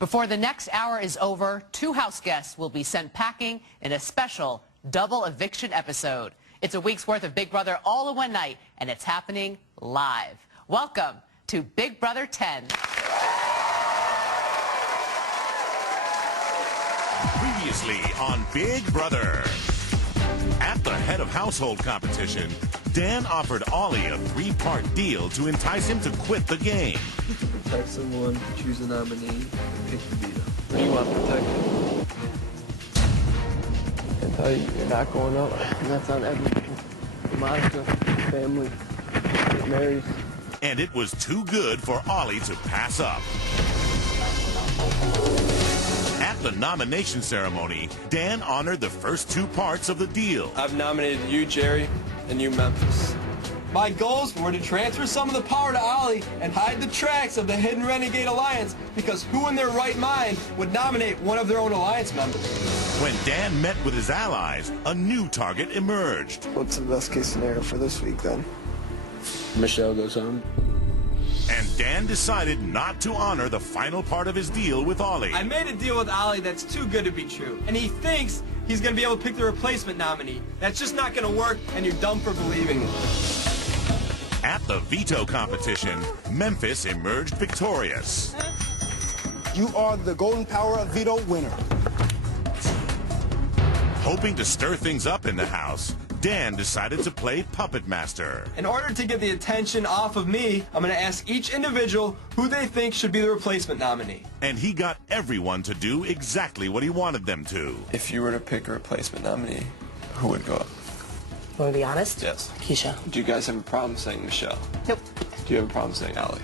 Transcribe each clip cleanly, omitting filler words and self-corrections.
Before the next hour is over, 2 house guests will be sent packing in a special double eviction episode. It's a week's worth of Big Brother all in one night, and it's happening live. Welcome to Big Brother 10. Previously on Big Brother. At the head of household competition, Dan offered Ollie a 3-part deal to entice him to quit the game. Protect someone, choose a nominee, and pick the veto. You want protected? I tell you, you're not going up. And that's on everything. Monica, family, get married. And it was too good for Ollie to pass up. At the nomination ceremony, Dan honored the first 2 parts of the deal. I've nominated you, Jerry, and you, Memphis. My goals were to transfer some of the power to Ollie and hide the tracks of the hidden Renegade Alliance, because who in their right mind would nominate one of their own alliance members? When Dan met with his allies, a new target emerged. What's the best case scenario for this week, then? Michelle goes home. And Dan decided not to honor the final part of his deal with Ollie. I made a deal with Ollie that's too good to be true. And he thinks he's going to be able to pick the replacement nominee. That's just not going to work, and you're dumb for believing it. At the veto competition, Memphis emerged victorious. You are the Golden Power of Veto winner. Hoping to stir things up in the house, Dan decided to play Puppet Master. In order to get the attention off of me, I'm going to ask each individual who they think should be the replacement nominee. And he got everyone to do exactly what he wanted them to. If you were to pick a replacement nominee, who would go up? Want to be honest? Yes. Keisha. Do you guys have a problem saying Michelle? Nope. Do you have a problem saying Ollie?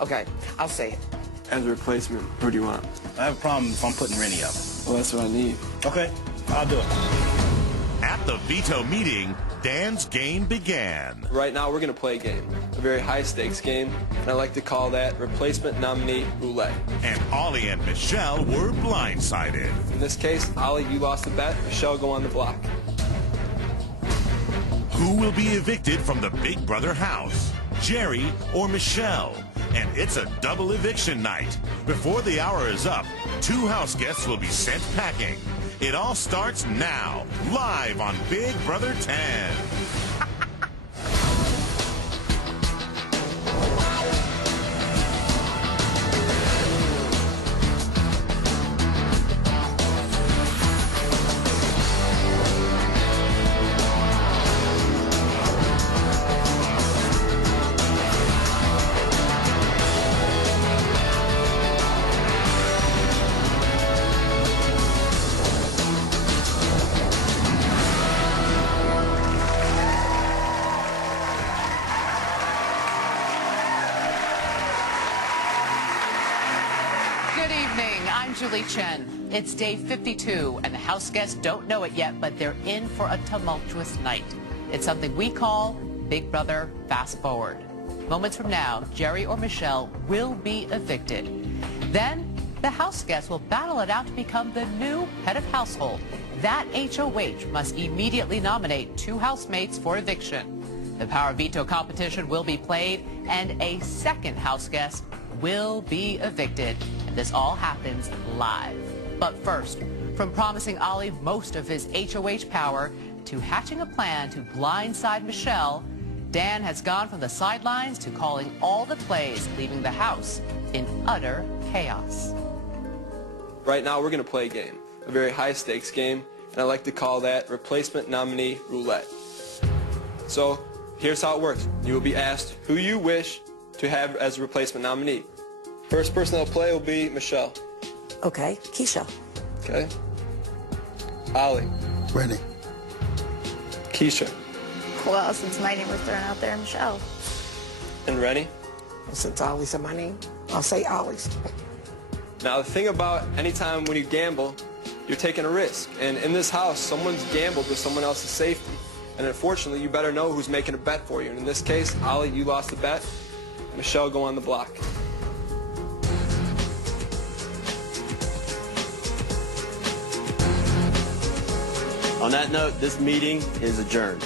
Okay, I'll say it. As a replacement, who do you want? I have a problem if I'm putting Rennie up. Well, that's what I need. Okay, I'll do it. At the veto meeting, Dan's game began. Right now, we're going to play a game, a very high-stakes game, and I like to call that replacement nominee roulette. And Ollie and Michelle were blindsided. In this case, Ollie, you lost the bet. Michelle, go on the block. Who will be evicted from the Big Brother house? Jerry or Michelle? And it's a double eviction night. Before the hour is up, 2 house guests will be sent packing. It all starts now, live on Big Brother 10. Chen. It's day 52, and the house guests don't know it yet, but they're in for a tumultuous night. It's something we call Big Brother Fast Forward. Moments from now, Jerry or Michelle will be evicted. Then, the house guests will battle it out to become the new head of household. That HOH must immediately nominate 2 housemates for eviction. The power veto competition will be played, and a second house guest will be evicted. This all happens live. But first, from promising Ollie most of his HOH power to hatching a plan to blindside Michelle, Dan has gone from the sidelines to calling all the plays, leaving the house in utter chaos. Right now, we're going to play a game, a very high-stakes game, and I like to call that replacement nominee roulette. So, here's how it works. You will be asked who you wish to have as a replacement nominee. First person that'll play will be Michelle. Okay, Keisha. Okay. Ollie. Rennie. Keisha. Well, since my name was thrown out there, Michelle. And Rennie. Since Ollie said my name, I'll say Ollie's. Now, the thing about anytime when you gamble, you're taking a risk. And in this house, someone's gambled with someone else's safety. And unfortunately, you better know who's making a bet for you. And in this case, Ollie, you lost the bet. Michelle, go on the block. On that note, this meeting is adjourned.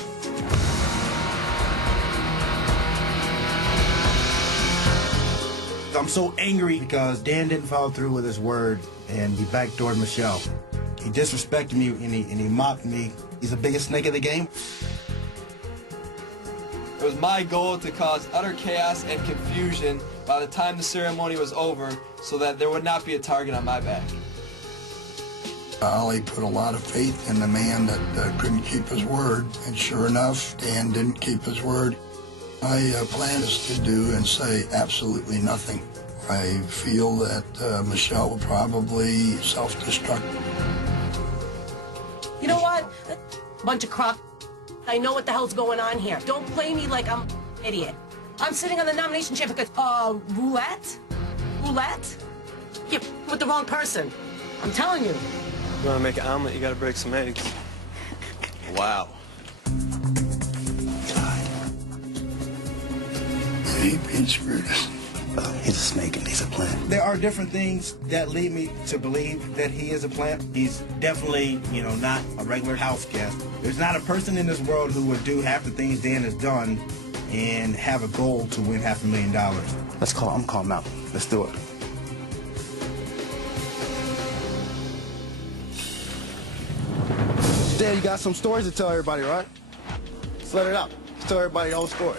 The I'm so angry because Dan didn't follow through with his word, and he backdoored Michelle. He disrespected me, and he mocked me. He's the biggest snake of the game. It was my goal to cause utter chaos and confusion by the time the ceremony was over so that there would not be a target on my back. Ollie put a lot of faith in the man that couldn't keep his word, and sure enough, Dan didn't keep his word. My plan is to do and say absolutely nothing. I feel that Michelle will probably self-destruct. You know what? Bunch of crap. I know what the hell's going on here. Don't play me like I'm an idiot. I'm sitting on the nomination chair because, roulette? Roulette? You're with the wrong person. I'm telling you. You want to make an omelet, you got to break some eggs. Wow. He screwed us. He's a snake and he's a plant. There are different things that lead me to believe that he is a plant. He's definitely, not a regular house guest. There's not a person in this world who would do half the things Dan has done and have a goal to win $500,000. I'm calling him out. Let's do it. Dan, you got some stories to tell everybody, right? Let's let it out. Let's tell everybody your whole story.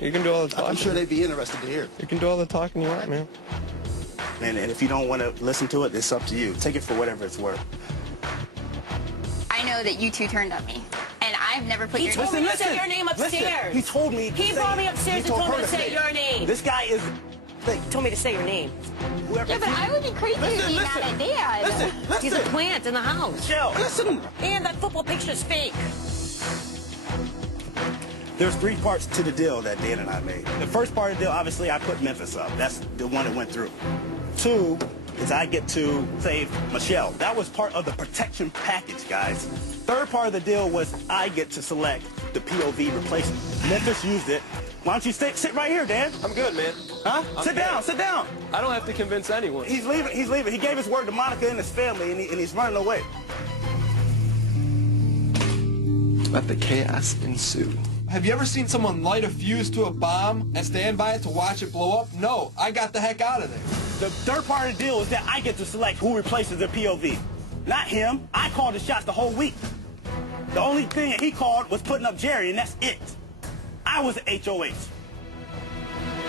You can do all the talking. I'm sure they'd be interested to hear. You can do all the talking you want, man. And if you don't want to listen to it, it's up to you. Take it for whatever it's worth. I know that you two turned on me, and I've never put your He told me to say your name upstairs. He told me. He brought me upstairs and told me to say your name. This guy is. He told me to say your name. Yeah, but I would be crazy to be mad at Dad. Listen. He's a plant in the house. Michelle, listen. And that football picture's fake. There's 3 parts to the deal that Dan and I made. The first part of the deal, obviously, I put Memphis up. That's the one that went through. 2 is I get to save Michelle. That was part of the protection package, guys. 3rd part of the deal was I get to select the POV replacement. Memphis used it. Why don't you sit right here, Dan? I'm good, man. Huh? Sit down. I don't have to convince anyone. He's leaving. He gave his word to Monica and his family, and he's running away. Let the chaos ensue. Have you ever seen someone light a fuse to a bomb and stand by it to watch it blow up? No, I got the heck out of there. The 3rd part of the deal is that I get to select who replaces the POV. Not him. I called the shots the whole week. The only thing that he called was putting up Jerry, and that's it. I was an HOH.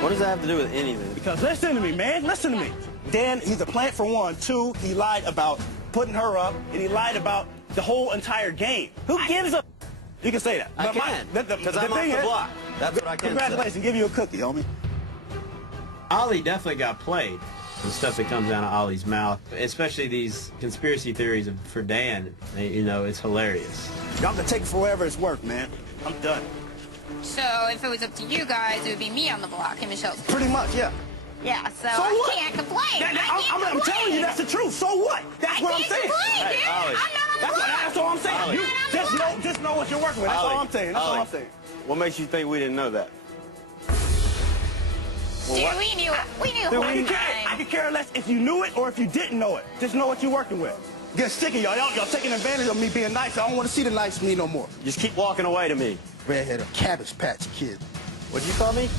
What does that have to do with anything? Because listen to me, man. Listen to me. Dan, he's a plant for one. 2, he lied about putting her up, and he lied about the whole entire game. Who gives a... You can say that. I can, because I'm off the block. That's what I can Congratulations. say. Give you a cookie, homie. Ollie definitely got played. The stuff that comes out of Ollie's mouth, especially these conspiracy theories for Dan, it's hilarious. Y'all can take it for whatever it's worth, man. I'm done. So if it was up to you guys, it would be me on the block and Michelle's. Pretty much, yeah. Yeah, so what? I can't complain. I'm telling you, that's the truth. So what? That's what I'm saying. Complain, dude. Ollie. That's all I'm saying. Ollie. You just know what you're working with. That's all I'm saying. That's all I'm saying. What makes you think we didn't know that? Dude, we knew the whole time. I could care less if you knew it or if you didn't know it. Just know what you're working with. Get sick of y'all. Y'all taking advantage of me being nice. I don't want to see the nice me no more. Just keep walking away to me. Redhead, a Cabbage Patch Kid. What'd you call me?